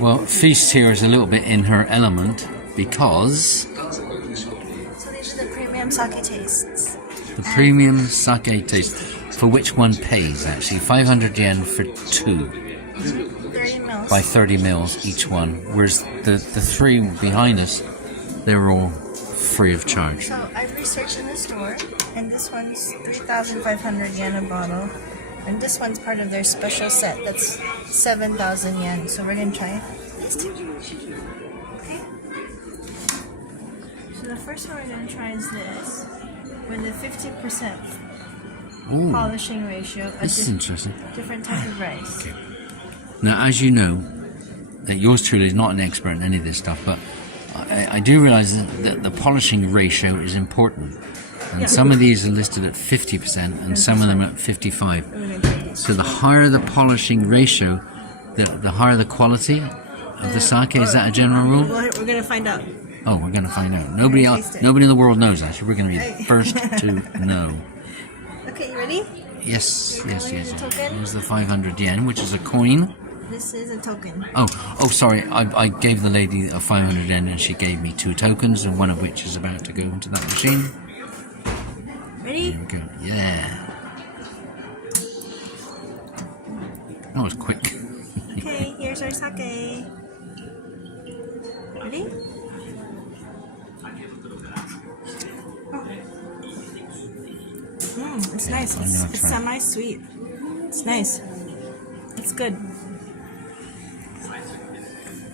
Well, Feast here is a little bit in her element because So these are the premium sake tastes. the premium sake taste, for which one pays actually 500 yen for two 30 mils. by 30 mils each one, whereas the three behind us, they're all free of charge. So I've researched in the store, and this one's 3,500 yen a bottle. And this one's part of their special set. That's 7,000 yen. So we're gonna try these two. Okay. So the first one we're gonna try is this, with a 50% Ooh, polishing ratio. this is interesting. Different type of rice. Okay. Now, as you know, that yours truly is not an expert in any of this stuff, but I do realize that the polishing ratio is important. And some of these are listed at 50% and some of them at 55. So the higher the polishing ratio, the higher the quality of the sake. Is that a general rule? We're gonna find out. Oh, we're going to find out. Nobody in the world knows, actually. We're going to be the first to know. Okay, you ready? Yes. Token? Here's the 500 yen, which is a coin. This is a token. Oh, sorry. I gave the lady a 500 yen and she gave me 2 tokens, and one of which is about to go into that machine. Ready? Here we go. Yeah. That was quick. Okay, here's our sake. Ready? It's nice. It's semi-sweet. It's nice. It's good.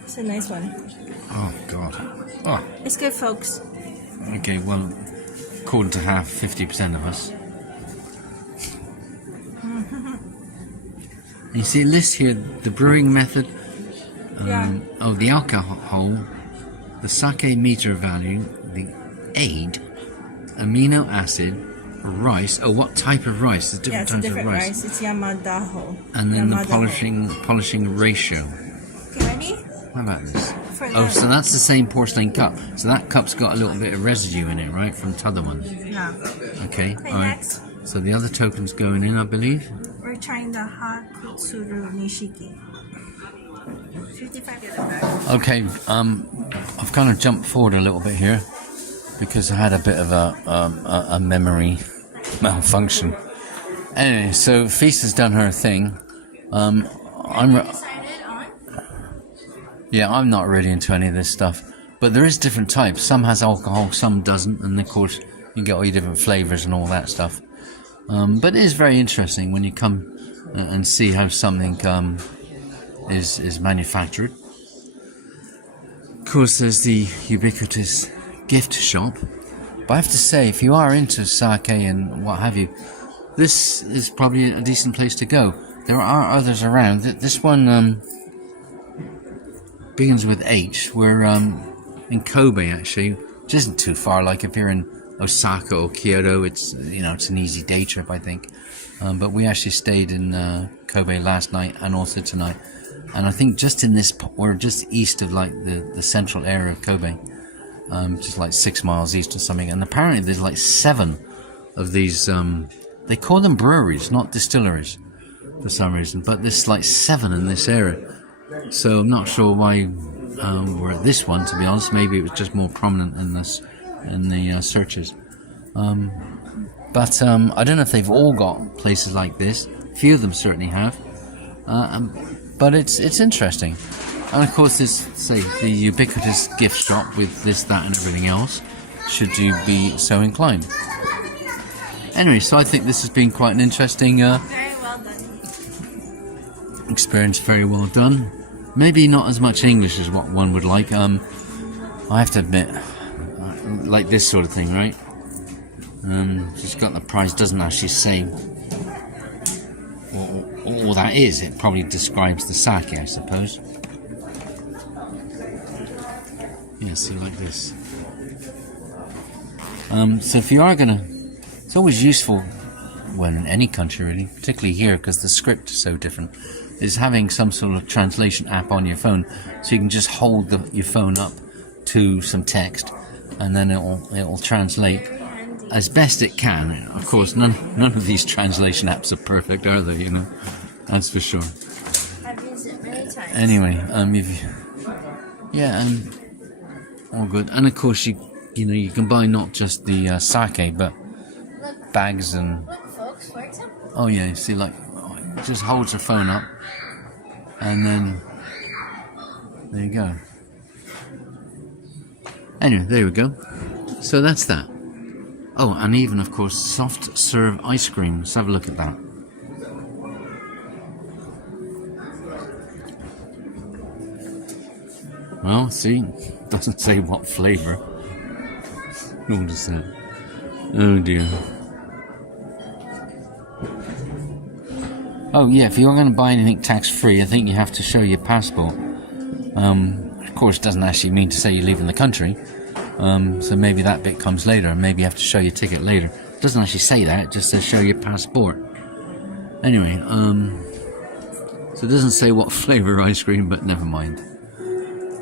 It's a nice one. Oh, God. Oh. It's good, folks. Okay, well, according to half, 50% of us. And you see, it lists here the brewing method of the alcohol, the sake meter value, the aid, amino acid, rice. Oh, what type of rice? There's different types of rice. It's Yamadaho. And then the polishing ratio. Okay, ready? How about this? So that's the same porcelain cup. So that cup's got a little bit of residue in it, right, from the other ones? Yeah. Okay, Okay, all right. next. So the other token's going in, I believe. We're trying the Hakutsuru Nishiki. 55 yen. Okay, I've kind of jumped forward a little bit here because I had a bit of a memory malfunction. Anyway, so Feast has done her thing. I'm not really into any of this stuff, but there is different types. Some has alcohol, some doesn't, and of course you get all your different flavors and all that stuff. But it is very interesting when you come and see how something is manufactured. Of course, there's the ubiquitous gift shop. But I have to say, if you are into sake and what have you, this is probably a decent place to go. There are others around. This one begins with H. We're in Kobe, actually, which isn't too far. Like if you're in Osaka or Kyoto, it's an easy day trip, I think. But we actually stayed in Kobe last night and also tonight. And I think just in this, we're just east of like the central area of Kobe, just like 6 miles east or something. And apparently there's like 7 of these. They call them breweries, not distilleries, for some reason. But there's like 7 in this area. So I'm not sure why we're at this one. To be honest, maybe it was just more prominent in the searches. But I don't know if they've all got places like this. A few of them certainly have. But it's interesting. And of course, this, say, the ubiquitous gift shop with this, that, and everything else, should you be so inclined. Anyway, so I think this has been quite an interesting Very well done. experience. Very well done. Maybe not as much English as what one would like. I have to admit, like this sort of thing, right? She's got the price, doesn't actually say all that is. It probably describes the sake, I suppose. Yeah, see, like this. So if you are gonna, it's always useful when in any country really, particularly here because the script is so different, is having some sort of translation app on your phone, so you can just hold your phone up to some text, and then it'll translate as best it can. Of course, none of these translation apps are perfect, are they? That's for sure. I've used it many times. Anyway, yeah, all good. And of course, you can buy not just the sake, but Look, bags and. look, folks. For example. Oh yeah, you see, like, it just holds her phone up, and then there you go. Anyway, there we go. So that's that. Oh, and even, of course, soft serve ice cream. Let's have a look at that. Well, see, doesn't say what flavour. What is that? Oh dear. Oh yeah, if you're going to buy anything tax-free, I think you have to show your passport. Of course, it doesn't actually mean to say you're leaving the country. So maybe that bit comes later. Maybe you have to show your ticket later. It doesn't actually say that. It just says show your passport. Anyway, so it doesn't say what flavour ice cream, but never mind.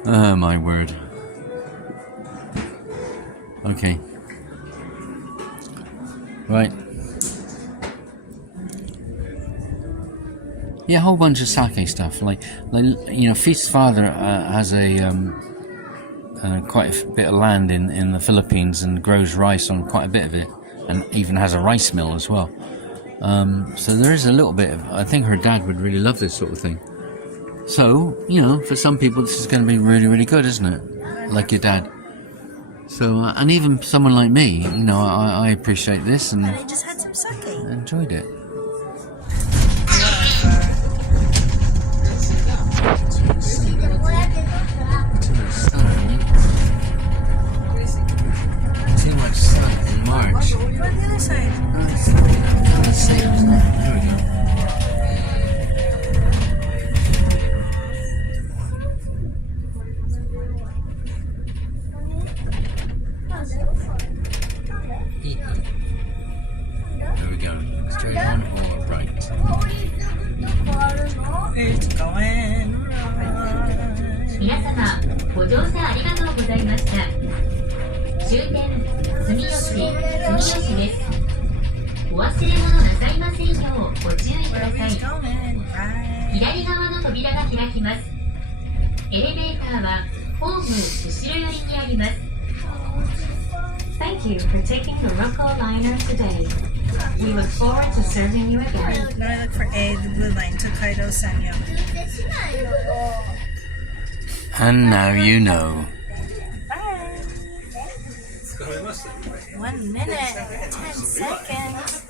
Oh my word. Okay. Right. Yeah, a whole bunch of sake stuff. Like Feast's father has quite a bit of land in the Philippines and grows rice on quite a bit of it, and even has a rice mill as well. So there is a little bit of. I think her dad would really love this sort of thing. So for some people, this is going to be really, really good, isn't it? Like your dad. So and even someone like me, I appreciate this and I just had some sake. enjoyed it. Too much sun in March. Go on the other side. There we go. There we go. Straight on or right? It's going right. 皆様、ご乗車ありがとうございました。終点、住吉です。お忘れ物なさいませんようご注意ください。 It's going right. 左側の扉が開きます。エレベーターはホーム後ろ寄りにあります。Thank you for taking the local liner today. We look forward to serving you again. Now I look for A, the blue line, Tokaido Sanyo. And now you know. Bye. 1 minute, 10 seconds.